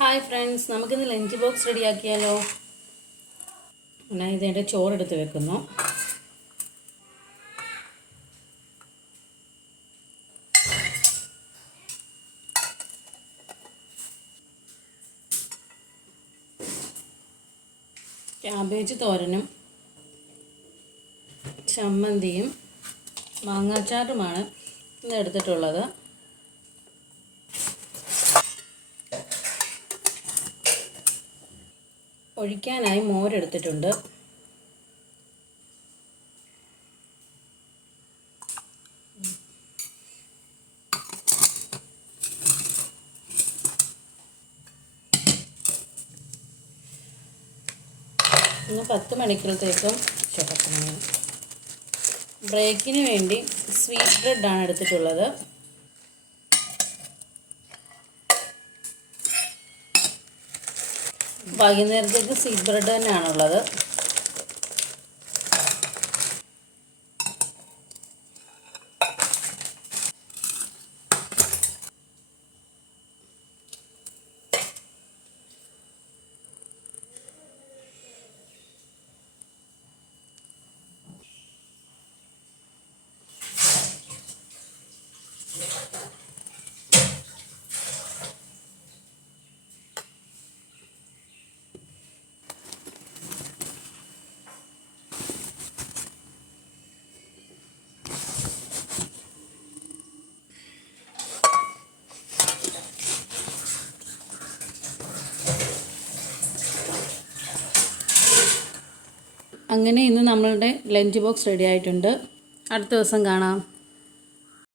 Hi friends, നമുക്കിന്ന് lunch box റെഡിയാക്കിയാലോ? ഞാൻ ഇതിൻ്റെ ചോറെടുത്ത് വെക്കുന്നു. ക്യാബേജ് തോരനും ചമ്മന്തിയും മാങ്ങാച്ചാറുമാണ് ഇന്ന് എടുത്തിട്ടുള്ളത്. ഒഴിക്കാനായി മോരെടുത്തിട്ടുണ്ട്. ഇന്ന് 10 മണിക്കൂറത്തേക്കും ബ്രേക്കിന് വേണ്ടി സ്വീറ്റ് ബ്രെഡാണ് എടുത്തിട്ടുള്ളത്. വൈകുന്നേരത്തേക്ക് സ്വീറ്റ് ബ്രെഡ് തന്നെയാണുള്ളത്. അങ്ങനെ ഇന്ന് നമ്മളുടെ ലഞ്ച് ബോക്സ് റെഡി ആയിട്ടുണ്ട്. അടുത്ത ദിവസം കാണാം.